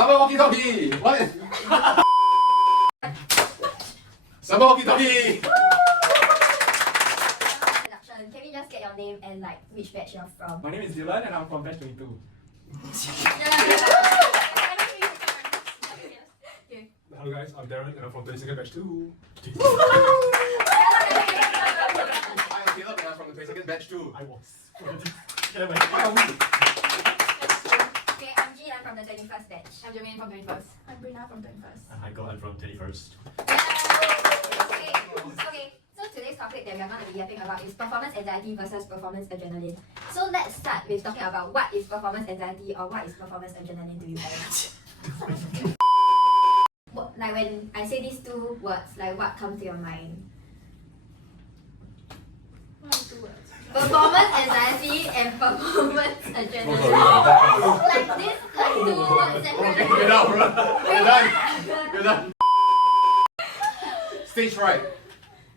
Samba WalkieTalkie! What? Samba WalkieTalkie! Can we just get your name and like which batch you're from? My name is Dylan and I'm from batch 22. Hello guys, I'm Darren and I'm from 22nd batch 2. I'm Caleb and I'm from the 22nd batch too. I was. Okay, I'm Jean, I'm from the 21st batch. I'm Jermaine from 21st. I'm Brina from 21st. Hi, I'm from 21st. Okay, so today's topic that we are going to be yapping about is performance anxiety versus performance adrenaline. So let's start with talking about what is performance anxiety or what is performance adrenaline to you guys. Like when I say these two words, like what comes to your mind? What are 2 words? Performance anxiety and performance adrenaline. Like this, like 2 words separately. We're done, bro. We're done. We're done. Stage right.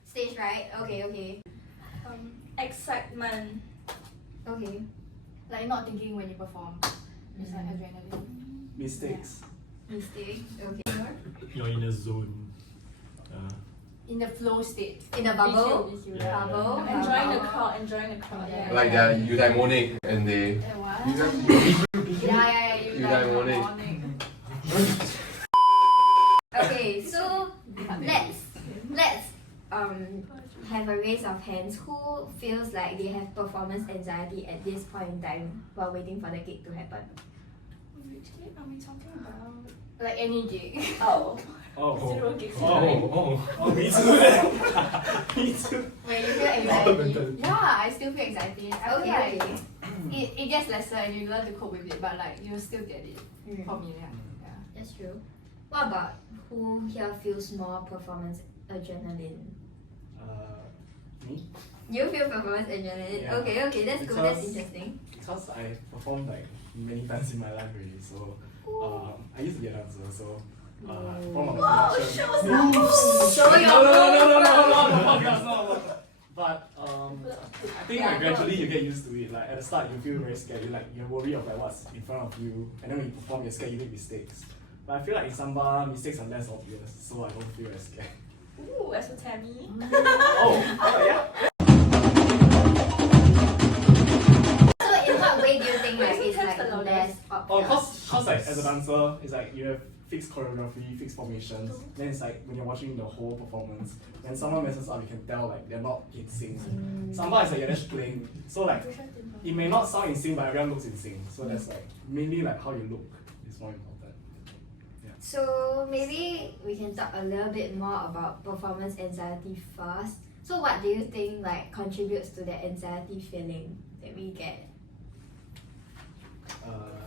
Stage right? Okay. Excitement. Okay. Like not thinking when you perform. It's like adrenaline. Mistakes. Mistake. Okay. You're in a zone. In the flow state. In a bubble. Yeah. Bubble. Enjoying the crowd. Yeah. Like they're eudaimonic and they. What? Yeah. You Eudaimonic. Okay, so let's have a raise of hands. Who feels like they have performance anxiety at this point in time while waiting for the gig to happen? Which gig are we talking about? Like any gig. Oh. 0 gigs. Oh, me too. Me too. Where you feel anxiety? Yeah, I still feel anxiety. I feel Okay. like it gets lesser and you learn to cope with it, but like you still get it. For me, yeah. That's true. What about who here feels more performance adrenaline? Me? You feel performance adrenaline? Yeah. Okay, that's good, that's Because- interesting. Because I performed like many times in my life already, so I used to be a dancer, so perform on the production. Show your No. But I think like gradually you get used to it. Like at the start you feel very scared. You're worried of like what's in front of you, and then when you perform you're scared you make mistakes. But I feel like in Samba mistakes are less obvious, so I don't feel as scared. Ooh, as for Tammy. Yeah. So in what way do you think like it's like less obvious? Cause like as a dancer, it's like you have fixed choreography, fixed formations. Then it's like when you're watching the whole performance, when someone messes up, you can tell like they're not in sync. Samba is like you're just playing, so like it may not sound in sync, but everyone looks in sync. So that's like mainly like how you look is more important. So maybe we can talk a little bit more about performance anxiety first. So what do you think like contributes to the anxiety feeling that we get?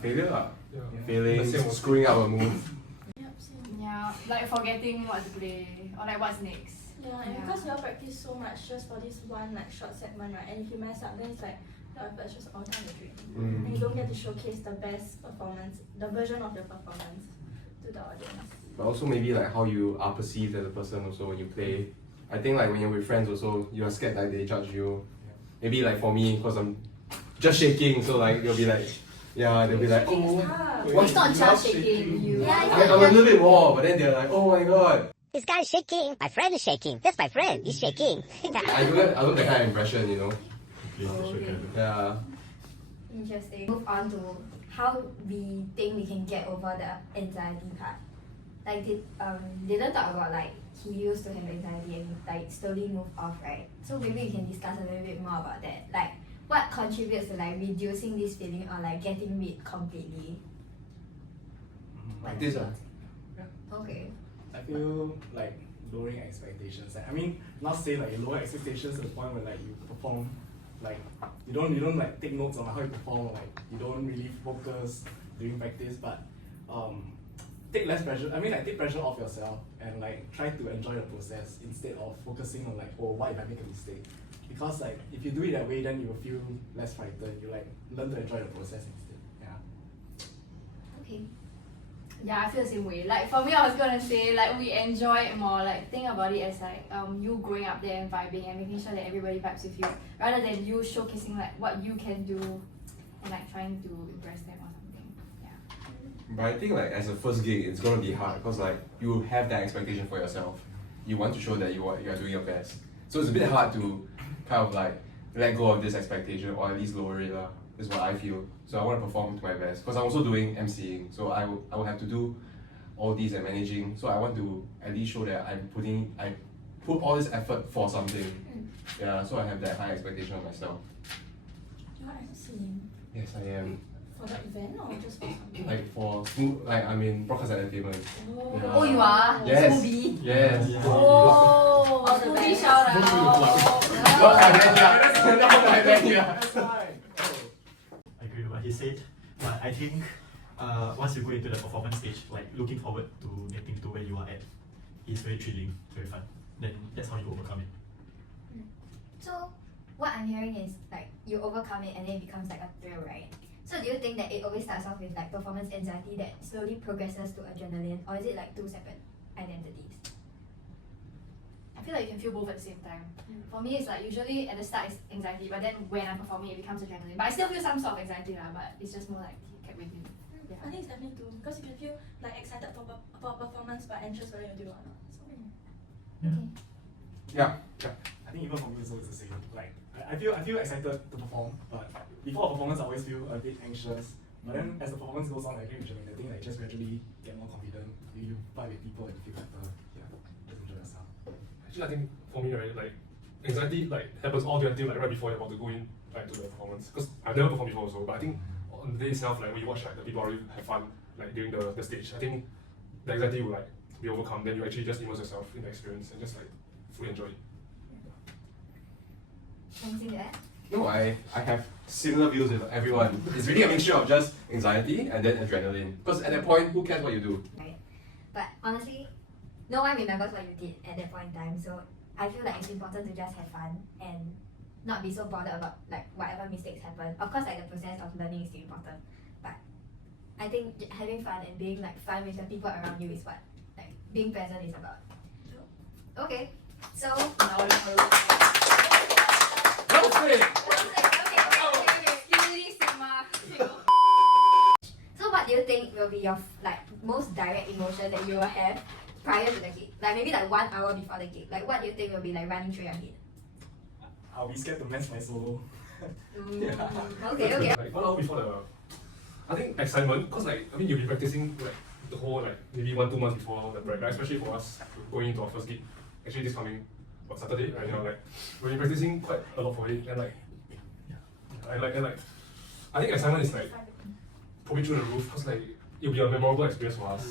Failure lah. Yeah. Failing, screwing up a move. Yeah, like forgetting what to play or like what's next. Yeah, and because we all practice so much just for this one like short segment, right? And if you mess up, then it's like your effort's just all down the drain. And you don't get to showcase the best performance, the version of your performance to the audience. But also maybe like how you are perceived as a person also when you play. I think like when you're with friends also, you are scared like they judge you. Maybe like for me, because I'm just shaking, so like they'll be like, yeah, they'll be like, Shaking is oh, hard. what? It's not just shaking. I'm a little bit more, but then they're like, oh my god. This guy's shaking. My friend is shaking. That's my friend. He's shaking. I look that kind of impression, you know. Okay. Yeah. Interesting. Move on to how we think we can get over the anxiety part. Like didn't talk about like he used to have anxiety and like slowly move off, right? So maybe we can discuss a little bit more about that. Like what contributes to like reducing this feeling or like getting rid completely? Like this, Okay. I feel like lowering expectations. Like, I mean, not say like you lower expectations to the point where like you perform, like you don't like take notes on how you perform, or, like you don't really focus during practice, but take less pressure. I mean, like take pressure off yourself and like try to enjoy the process instead of focusing on like, oh, what if I make a mistake? Because like if you do it that way, then you will feel less frightened. You like learn to enjoy the process instead. Yeah. Okay. Yeah, I feel the same way. Like for me, I was gonna say like we enjoy it more. Like think about it as like you growing up there and vibing and making sure that everybody vibes with you, rather than you showcasing like what you can do and like trying to impress them or something. Yeah. But I think like as a first gig, it's gonna be hard because like you have that expectation for yourself. You want to show that you are doing your best. So it's a bit hard to kind of like let go of this expectation or at least lower it lah. Is what I feel. So I want to perform to my best because I'm also doing MCing. So I will have to do all these and managing. So I want to at least show that I put all this effort for something. Yeah. So I have that high expectation of myself. You're MCing Yes, I am. for the event or just for something? Like for smooth, like I'm in broadcast entertainment. Oh, Yeah. Oh, you are? Yes. Smoothie? Yes. Oh, All the smoothie best. shout Not out. my venue. Not my venue. That's why. I agree with what he said, but I think once you go into the performance stage, like looking forward to getting to where you are at, is very thrilling, very fun. Then that's how you overcome it. So what I'm hearing is like you overcome it and then it becomes like a thrill, right? So do you think that it always starts off with like performance anxiety that slowly progresses to adrenaline, or is it like two separate identities? I feel like you can feel both at the same time. For me, it's like usually at the start it's anxiety, but then when I'm performing, it becomes adrenaline. But I still feel some sort of anxiety lah, but it's just more like kept with me. Yeah. I think it's definitely too, because you can feel like excited for performance but anxious whether you do it or not. So, Yeah. I think even for me also it's the same. Like I feel excited to perform, but before a performance I always feel a bit anxious. But then as the performance goes on, I agree with Jermaine. I think like just gradually get more confident. You fight with people and you feel better. Yeah, just enjoy yourself. Actually, I think for me, right, like anxiety like happens all the way until like right before you're about to go in like to the performance. Because I've never performed before also, but I think on the day itself, like when you watch like the people already have fun like during the stage, I think the anxiety will like be overcome. Then you actually just immerse yourself in the experience and just like fully enjoy it. Anything to add? No, I have similar views with everyone. It's really a mixture of just anxiety and then adrenaline. Because at that point, who cares what you do? Right. But honestly, no one remembers what you did at that point in time. So I feel like it's important to just have fun and not be so bothered about like whatever mistakes happen. Of course, like the process of learning is still important. But I think having fun and being like fun with the people around you is what like being present is about. Okay. So Now That was great! So what do you think will be your like most direct emotion that you will have prior to the gig? Like maybe like 1 hour before the gig. Like what do you think will be like running through your head? I'll be scared to mess my solo. Okay. Like 1 hour before the, I think excitement, because like I mean you'll be practicing like the whole like maybe 1-2 months before the break, right? Especially for us going into our first gig. Actually this coming Saturday, right? You know, like we'll be practicing quite a lot for it, and like I think excitement is like probably through the roof, because like it'll be a memorable experience for us.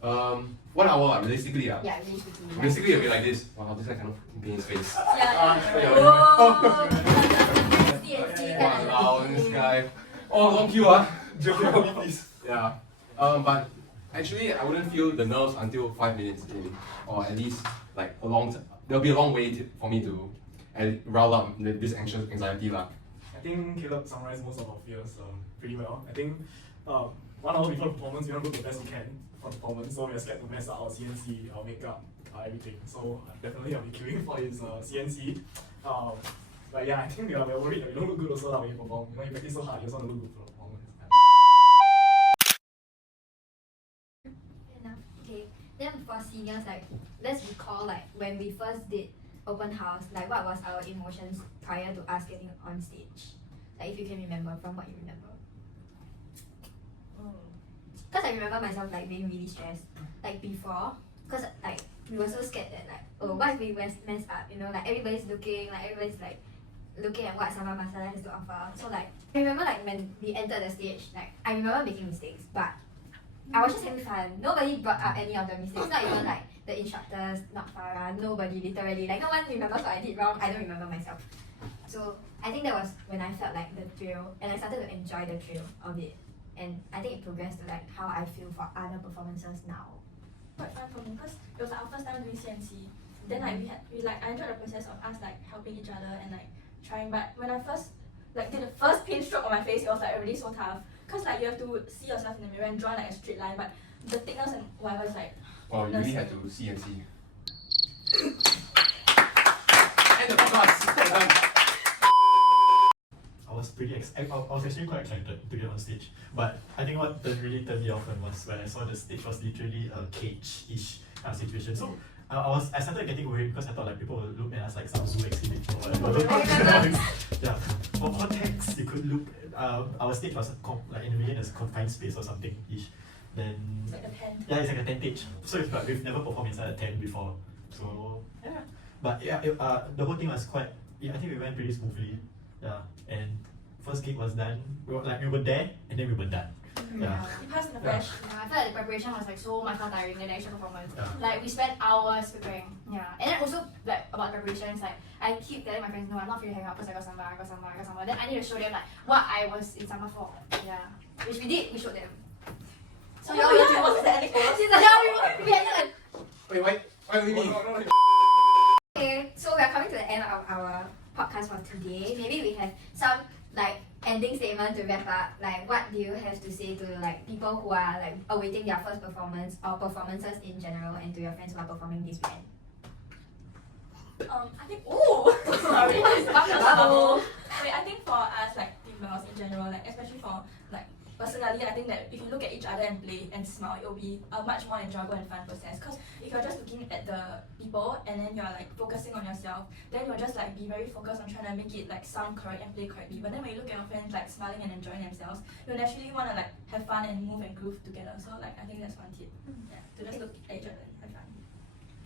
Yeah. 1 hour, realistically. Yeah, realistically. Realistically, it'll be like this. Wow, this guy cannot be in his face. Wow, this guy. Oh, long queue, Jeffrey, help me please. Yeah. But actually, I wouldn't feel the nerves until 5 minutes in, or at least like a long. There'll be a long wait for me to round up this anxiety lah. I think Caleb summarized most of our fears pretty well. I think 1 hour before the performance, we want to do the best we can for the performance, so we're scared to mess up our CNC, our makeup, everything. So definitely I'll be queuing for his CNC. But yeah, I think we're worried that we don't look good also when you perform. You know, you practice so hard, you just want to look good for the performance. Enough. Okay. Then for seniors, like let's recall like when we first did open house, like what was our emotions prior to us getting on stage? Like if you can remember from what you remember. Because I remember myself like being really stressed like before, because like we were so scared that like oh what if we mess up, you know, like everybody's looking like looking at what Samba Masala has to offer. So like I remember like when we entered the stage, like I remember making mistakes, but I was just having fun. Nobody brought up any of the mistakes, not even like the instructors, not Farah, nobody literally. Like no one remembers what I did wrong, I don't remember myself. So I think that was when I felt like the thrill and I started to enjoy the thrill of it. And I think it progressed to like how I feel for other performances now. Quite fun for me because it was our first time doing CNC. Then like I enjoyed the process of us like helping each other and like trying. But when I first like did the first paint stroke on my face, it was like already so tough. Cause like you have to see yourself in the mirror and draw like a straight line, but the thickness and whatever is like. Wow, you really had to CNC. And the podcast. I was I was actually quite excited to get on stage. But I think what really turned me off was when I saw the stage was literally a cage-ish situation. So I started getting worried because I thought like people would look at us like some zoo exhibit or whatever. Yeah. For context, you could look. Our stage was like envisioned as a confined space or something ish. Then It's like a tent. yeah, it's like a tentage. So it's like we've never performed inside a tent before. So yeah. But yeah, the whole thing was quite. Yeah, I think we went pretty smoothly. Yeah, and first gig was done. We were there and then we were done. Yeah. You passed in the flash. Yeah, I felt like the preparation was like so much more tiring than the actual performance. Yeah. Like we spent hours preparing. Yeah. And then also like about preparations, like I keep telling my friends, no, I'm not free to hang out because I got Samba. Then I need to show them like what I was in Samba for. Yeah. Which we did, we showed them. So Oh, yeah, was that anecdote? yeah, we had like Wait, why only me? Okay, so we are coming to the end of our podcast for today. Maybe we have some like ending statement to wrap up. Like, what do you have to say to like people who are like awaiting their first performance or performances in general, and to your friends who are performing this weekend? I think. Ooh, sorry. Wait, I think for us like team girls in general, like especially for like personally, I think that if you look at each other and play and smile, it will be a much more enjoyable and fun process. Because if you're just looking at the people and then you're like focusing on yourself, then you'll just like be very focused on trying to make it like sound correct and play correctly. But then when you look at your friends like smiling and enjoying themselves, you'll naturally want to like have fun and move and groove together. So like I think that's one tip. Yeah, to just look at each other and have fun.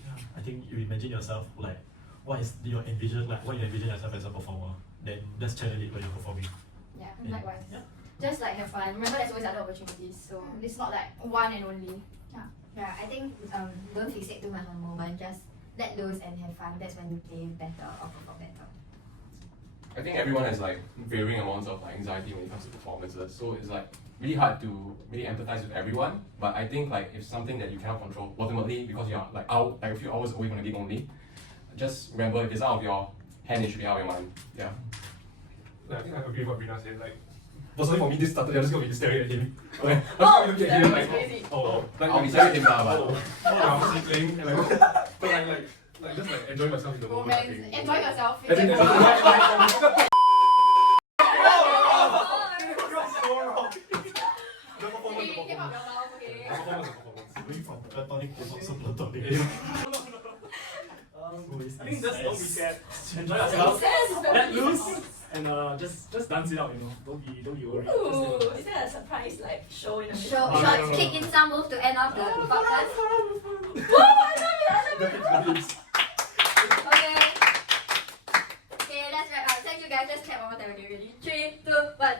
Yeah, I think you imagine yourself like what you envision yourself as a performer. Then just channel it when you're performing. yeah, Yeah. likewise. Yeah. Just like have fun. Remember there's always other opportunities. So it's not like one and only. Yeah, I think don't fixate too much on the moment. Just let loose and have fun. That's when you play better or perform better. I think everyone has like varying amounts of like anxiety when it comes to performances. So it's like really hard to really empathize with everyone. But I think like if something that you cannot control, ultimately because you're like out like a few hours away from the gig only, just remember if it's out of your hand, it should be out of your mind. Yeah. I think I agree with what Rina said. Like, personally for me, this started, I'm just gonna be staring at him. Like, I'm just gonna look at him like, like I'll be staring at him now, but I'm playing, and like, but like just like enjoy myself in the moment. I Romance. think. Enjoy yourself. As in, like, The performance, Okay, keep up your mouth, okay? performance. Going from platonic to not so platonic. I think just don't be scared. Enjoy yourself. Let loose and just dance it out. You know, don't be worried. Just Ooh, let it is there a surprise like show in the middle? So, short kick in some move to end off the podcast. Okay. Okay, let's wrap up. Thank you guys. Just clap one more time. Okay, ready? 3, 2, 1.